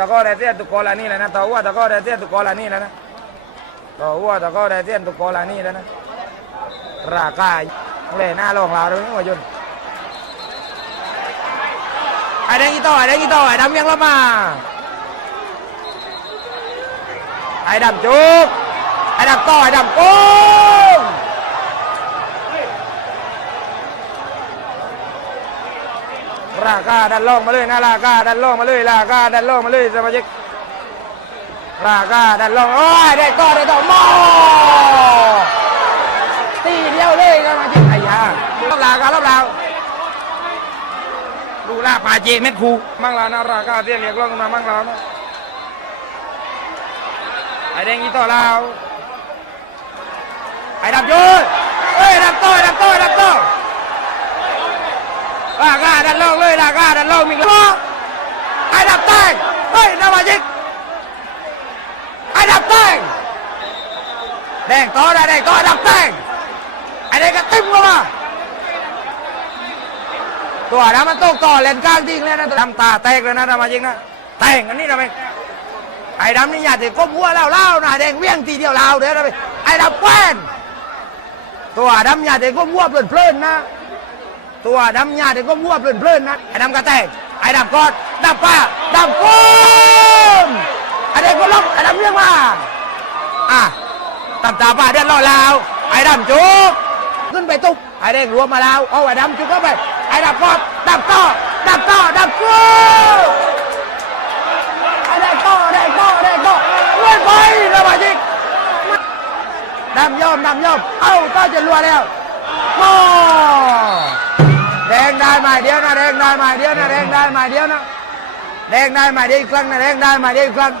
ตะก้อได้เตี้ยตุกอลานี่แล้วนะต่อหัวตะก้อได้เตี้ยตุกอลานี่แล้วนะต่อหัวตะก้อได้เตี้ยตุกอลานี่แล้วนะราคาเลยหน้าลองลาวเลยหัวจนไอ้แดงกี่ต่อไอ้แดงกี่ต่อไอ้ดำยังละมาไอ้ดำจุกไอ้ดำต่อไอ้ดำโก้ งราคาดันล่องมาเลยนะราคาดันล่องมาเลยราคาดันล่องมาเลยสมาชิกราคาดันล่องโอ้ยได้ต่อได้ต่อหมอตีเดียวเลยสมาชิกไอ้ยารอบลาวครับรอบลาดูลาปาเจเม็ดคูมั่งลานะราคาเตี้ยเรียกร้องกันมามั่งลานะไอ้แดงยี่ต่อลาวไอ้ดำยุ้ยเอ้ยดำโต้ดำโต้ดำโต้ราคา ดันล่องเลยราคาดันล่องมีกล้อไอ้ดับแตงเฮ้ยนาวายิกไอ้ดับแตงแดงต่อได้แดงต่อดับแตงไอ้แดงก็ติ้มลงมาตัวนะมันโตกต่อเลนกลางจริงเลยนะดำตาแตกเลยนะทำมาจริงนะแตงอันนี้ทำไมไอ้ดำนี่อย่าติดก้มหัวเล่าเล่านะแดงเวี่ยงทีเดียวเล่าเดี๋ยวทำไมไอ้ดำแป้นตัวดำอย่าติดก้มหัวเพลินๆนะ ตัวดำยาติดก้มหัวเพลินๆนะไอ้ดำกระแตกไอ้ดำกอดดำป้าดำก้มไอ้แดงก็ล็อกไอ้ดำเรียกมาอะตำตาป้าเดือดร้อนแล้วไอ้ดำจุกขึ้นไปตุ๊บไอ้แดงรวมมาแล้วเอาไอ้ดำจุกเข้าไปไอ้ดำกอดดำต่อดำต่อดำกูไอ้แดงต่อแดงต่อแดงต่อเลื่อนไประบาดจิกดำยอมดำยอมเอ้าก็จะรัวแล้วโอ้ แดงได้หมายเดียวนะแดงได้หมายเดียวนะแดงได้หมายเดียวนะแดงได้หมายเดียวอีกครั้งนะแดงได้หมายเดียวอีกครั้ง